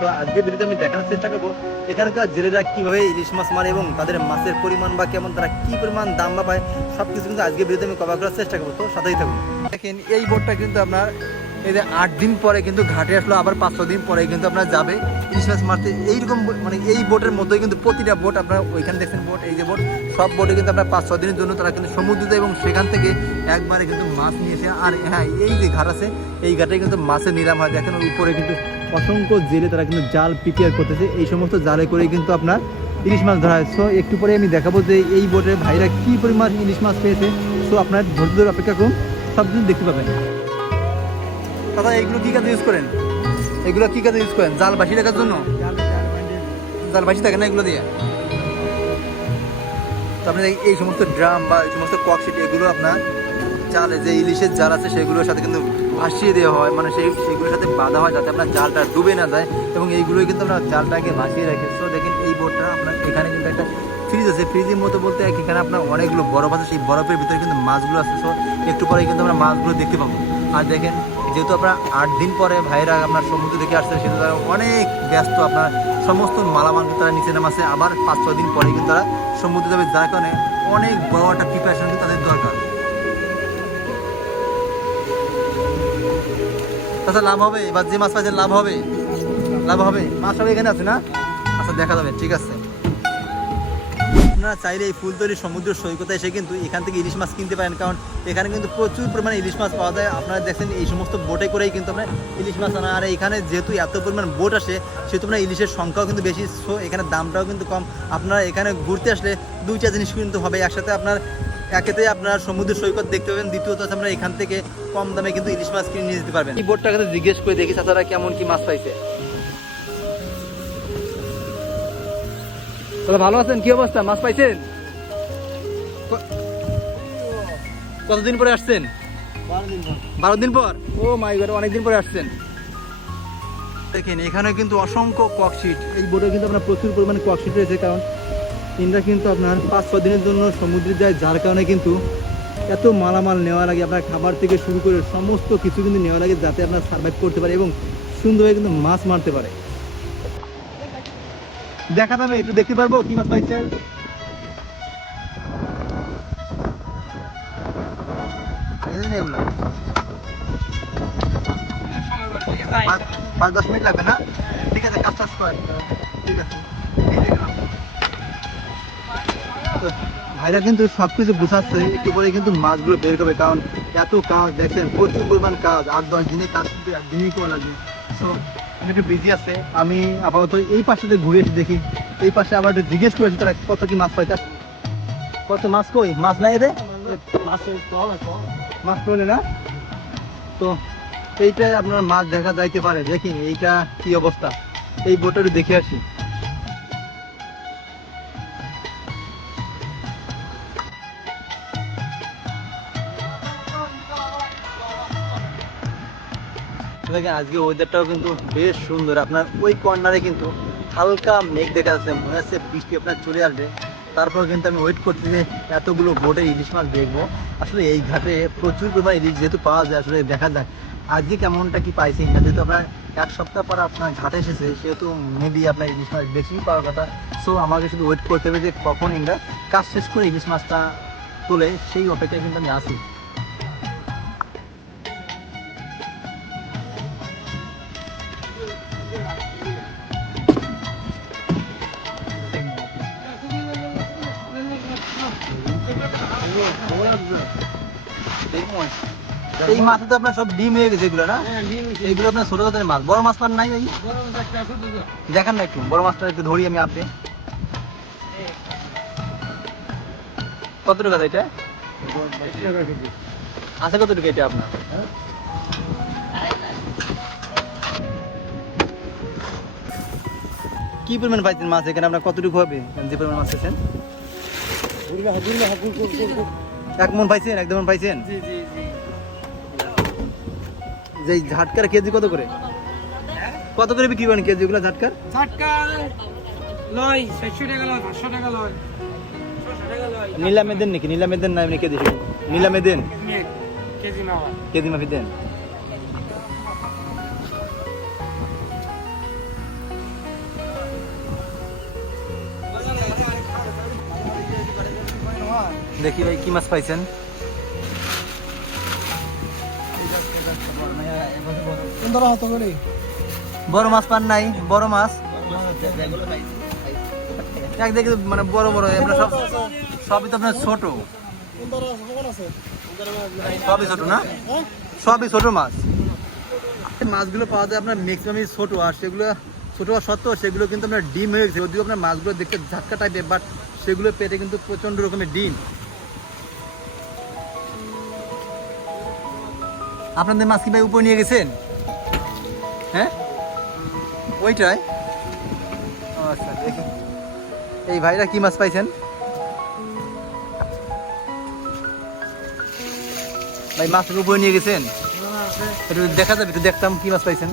তো আজকে ভিডিওতে আমি দেখানোর চেষ্টা করব, এখানকার জেলেরা কীভাবে ইলিশ মাছ মারে এবং তাদের মাছের পরিমাণ বা কেমন, তারা কি পরিমাণ দাম বা পায় সব কিছু কিন্তু আজকে ভিডিওতে আমি কভার করার চেষ্টা করব, তো সাথেই থাকুন। দেখেন, এই বোটটা কিন্তু আপনার, এই যে আট দিন পরে কিন্তু ঘাটে আসলো, আবার পাঁচ ছ দিন পরে কিন্তু আপনার যাবে ইলিশ মাছ মারতে। এইরকম মানে এই বোটের মধ্যেই কিন্তু প্রতিটা বোট আপনার, ওইখানে দেখছেন বোট, এই যে বোট, সব বোটে কিন্তু আপনার পাঁচ ছ দিনের জন্য তারা কিন্তু সমুদ্রতে এবং সেখান থেকে একবারে কিন্তু মাছ নিয়েছে আর হ্যাঁ এই যে ঘাট আছে, এই ঘাটে কিন্তু মাছের নিলাম হয়। দেখেন উপরে কিন্তু অসংখ্য জেলে তারা কিন্তু জাল প্রিপেয়ার করতেছে। এই সমস্ত জালে করে কিন্তু আপনার ইলিশ মাছ ধরা হয়। সো একটু পরে আমি দেখাবো যে এই বোটের ভাইরা কি পরিমাণ ইলিশ মাছ পেয়েছে। সো আপনার ধৈর্য ধরে অপেক্ষা করুন। সব কিছু দেখতে পাবেন। দাদা এইগুলো কি কাজে ইউজ করেন? এগুলো কি কাজে ইউজ করেন? জাল বাসি রাখার জন্য? জাল বাসি থাকে না এগুলো দিয়ে? তো আপনার এই- সমস্ত ড্রাম বা এই সমস্ত ককশিট এগুলো আপনার জালে যে ইলিশের জাল আছে সেগুলোর সাথে কিন্তু ভাসিয়ে দেওয়া হয় মানে সেই সেগুলোর সাথে বাঁধা হয় যাতে আপনার জালটা ডুবে না যায় এবং এইগুলোই কিন্তু আমরা জালটাকে ভাসিয়ে রাখে। সো দেখেন এই বোটটা আপনার এখানে কিন্তু একটা ফ্রিজ আছে। ফ্রিজের মতো বলতে এখানে আপনার অনেকগুলো বরফ আছে, সেই বরফের ভিতরে কিন্তু মাছগুলো আছে। সো একটু পরে কিন্তু আমরা মাছগুলো দেখতে পাবো। আর দেখেন, যেহেতু আপনার আট দিন পরে ভাইরা আপনার সমুদ্র থেকে আসছে, সেহেতু তারা অনেক ব্যস্ত। আপনার সমস্ত মালামাল তারা নিচে নামাছে আবার পাঁচ ছ দিন পরে কিন্তু তারা সমুদ্রে যাবে। যার কারণে অনেক বড় একটা প্রিপারেশন তাদের দরকার। তাছাড়া লাভ হবে? এবার যে মাছ পাইছেন লাভ হবে? লাভ হবে? মাছ সব এখানে আছে না? আচ্ছা দেখা যাবে, ঠিক আছে। আপনারা চাইলে এই ফুলতলি সমুদ্র সৈকতে এসে কিন্তু এখান থেকে ইলিশ মাছ কিনতে পারেন। কারণ এখানে কিন্তু প্রচুর পরিমাণে ইলিশ মাছ পাওয়া যায়। আপনারা দেখছেন এই সমস্ত বোটে করেই কিন্তু আপনার ইলিশ মাছ আনা। আর এখানে যেহেতু এত পরিমাণ বোট আসে, সেহেতু আপনার ইলিশের সংখ্যাও কিন্তু বেশি। সো এখানে দামটাও কিন্তু কম। আপনারা এখানে ঘুরতে আসলে দুইটা জিনিস কিন্তু হবে। একসাথে আপনার একেতে আপনার সমুদ্র সৈকত দেখতে পাবেন। দ্বিতীয়ত আপনারা এখান থেকে কম দামে কিন্তু ইলিশ মাছ কিনে নিয়ে যেতে পারবেন। এই বোটটা কিন্তু জিজ্ঞেস করে দেখি তারা কেমন কি মাছ পাইছে। তাহলে ভালো আছেন? কি অবস্থা? মাছ পাইছেন? কতদিন পরে আসছেন? বারো দিন পর। ও মাই গড অনেকদিন পরে আসছেন। দেখেন এখানে কিন্তু অসংখ্য ককশিট এই বোটে কিন্তু আপনার প্রচুর পরিমাণে ককশিট রয়েছে কারণ ইন্দ্রা কিন্তু আপনার পাঁচ ছ দিনের জন্য সমুদ্রে যায়, যার কারণে কিন্তু এত মালামাল নেওয়া লাগে, আপনার খাবার থেকে শুরু করে সমস্ত কিছু কিন্তু নেওয়া লাগে যাতে আপনার সার্ভাইভ করতে পারে এবং সুন্দরভাবে কিন্তু মাছ মারতে পারে। দেখা যাবে, একটু দেখতে পারব কি মাছ পাইছে। পাঁচ- দশ মিনিট লাগবে না? ঠিক আছে, কাজ টাজ ঠিক আছে। ভাইরা কিন্তু সবকিছু গুছাচ্ছে একটু পরে কিন্তু মাছগুলো বের করবে, কারণ এত কাজ, দেখছেন, প্রচুর পরিমাণ কাজ, আট, দশ দিনে কাজ কিন্তু একদিনই করা লাগবে সো একটু বিজি আছে, আমি আপাতত এই পাশে ঘুরে এসে দেখি। এই পাশে আবার একটু জিজ্ঞেস করেছি, তারা কত কি মাছ পাই পাইতা কত মাছ কই? মাছ নাই রে মাছ পেলে না? তো, এইটাই আপনার মাছ দেখা যাইতে পারে। দেখি, এইটা কি অবস্থা? এই বোটটা দেখে আসি। দেখেন, আজকে ওয়েদারটাও কিন্তু বেশ সুন্দর। আপনার ওই কর্নারে কিন্তু হালকা মেঘ দেখা যাচ্ছে, মনে হচ্ছে বৃষ্টি আপনার চলে আসবে। তারপর কিন্তু আমি ওয়েট করছি যে এতগুলো বোটে ইলিশ মাছ দেখব। আসলে এই ঘাটে প্রচুর পরিমাণ ইলিশ যেহেতু পাওয়া যায়, আসলে দেখা যাক। আজকে কেমনটা কি পাইছি? না যেহেতু আপনার এক সপ্তাহ পর আপনার ঘাটে এসেছে, সেহেতু মেবি আপনার ইলিশ মাছ বেশি পাওয়ার কথা। সো আমাকে শুধু ওয়েট করতে হবে যে কখন ইংরা কাজ শেষ করে ইলিশ মাছটা তোলে, সেই অপেক্ষায় কিন্তু আমি আসি এই মাছ তো আপনার সব ডিম হয়ে গেছে এগুলো না? এইগুলো আপনার ছোট ছোট মাছ। বড় মাছ পান নাই ভাই। দেখান না একটু। বড় মাছটা একটু ধরি আমি আপনি। কত টাকা এটা? আছে কত টাকা এটা আপনার? কি পরিমাণ পাইছেন মাছ এখানে? আপনার কতটুকু হবে? যে পরিমাণ মাছ পাইছেন? এক মন পাইছেন এক মন পাইছেন? যে ঝাটকার কেজি কত করে? কত করে বিক্রি করেন কেজি গুলো ঝাটকার? ঝাটকার লয় চারশো টাকা লয় পাঁচশো টাকা লয়। নিলামে দেন নাকি? নিলামে দেন না এমনি কেজি নিলামে দেন? কেজি মাফি দেন। দেখি ভাই কি মাছ পাইছেন? বড় মাছ পান নাই বড় মাছ? এক দেখি মানে বড় বড় আপনার সব সবই তো আপনার ছোট। সবই ছোট না? সবই ছোট মাছ। মাছগুলো পাওয়া যায় আপনার ম্যাক্সিমামই ছোট আর সেগুলো ছোট হওয়া সত্ত্বেও সেগুলো কিন্তু আপনার ডিম হয়ে গেছে। যদিও আপনার মাছগুলো দেখতে ঝাটকা টাইপের বাট সেগুলো পেটে কিন্তু প্রচণ্ড রকমের ডিম। আপনাদের মাছ কি ভাই উপরে নিয়ে গেছেন? হ্যাঁ? ওইটাই। আচ্ছা দেখি। এই ভাইরা কি মাছ পাইছেন? ভাই মাছ উপরে নিয়ে গেছেন? একটু দেখা যাবে, একটু দেখতাম কি মাছ পাইছেন।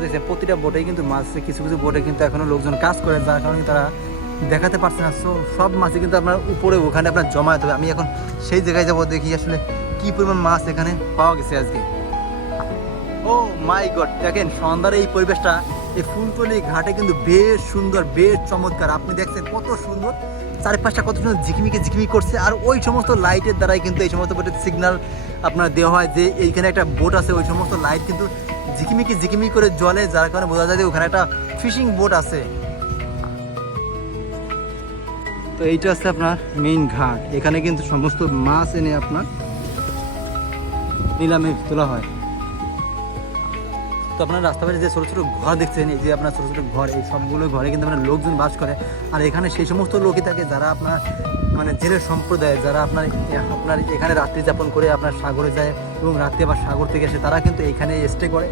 তোমরা দেখছি প্রতিটা বোটেই কিন্তু মাছ কিছু কিছু বোটে কিন্তু এখনও লোকজন কাজ করে, যার কারণে তারা দেখাতে পারছে না। সো সব মাছই কিন্তু আপনার উপরে, ওখানে আপনার জমাতে হবে। আমি এখন সেই জায়গায় যাব, দেখি আসলে কি পরিমাণ মাছ এখানে পাওয়া গেছে আজকে। ও মাই গড দেখেন সন্ধ্যার এই পরিবেশটা এই ফুলতলি ঘাটে কিন্তু বেশ সুন্দর, বেশ চমৎকার। আপনি দেখছেন কত সুন্দর। চারিপাশটা কত সুন্দর ঝিকমিকে ঝিকমিক করছে আর ওই সমস্ত লাইটের দ্বারাই কিন্তু এই সমস্ত বোটের সিগন্যাল আপনার দেওয়া হয় যে এইখানে একটা বোট আছে, ওই সমস্ত লাইট কিন্তু ঝিকিমিকি ঝিকিমিকি করে জলে যার কারণে বোঝা যায় যে ওখানে একটা ফিশিং বোট আছে। তো এইটা আছে আপনার মেইন ঘাট। এখানে কিন্তু সমস্ত মাছ এনে আপনার নিলামে তোলা হয়। তো আপনার রাস্তা পাশে যে ছোটো ছোটো ঘর দেখছেন, এই যে আপনার ছোটো ছোটো ঘর, এই সবগুলো ঘরে কিন্তু আপনার লোকজন বাস করে। আর এখানে সেই সমস্ত লোকই থাকে যারা আপনার মানে জেলে সম্প্রদায়, যারা আপনার আপনার এখানে রাত্রি যাপন করে আপনার সাগরে যায় এবং রাত্রে আবার সাগর থেকে আসে, তারা কিন্তু এখানে স্টে করে।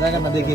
জায়গা না দেখি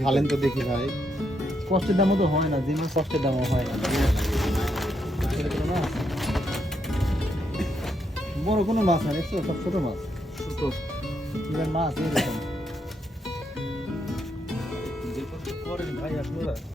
ঢালেন তো দেখি ভাই। কষ্টের দামও তো হয় না মাছ কষ্টের দামও হয় না। বড় কোনো মাছ না দেখছ? সব ছোটো মাছ। মাছ এরকম।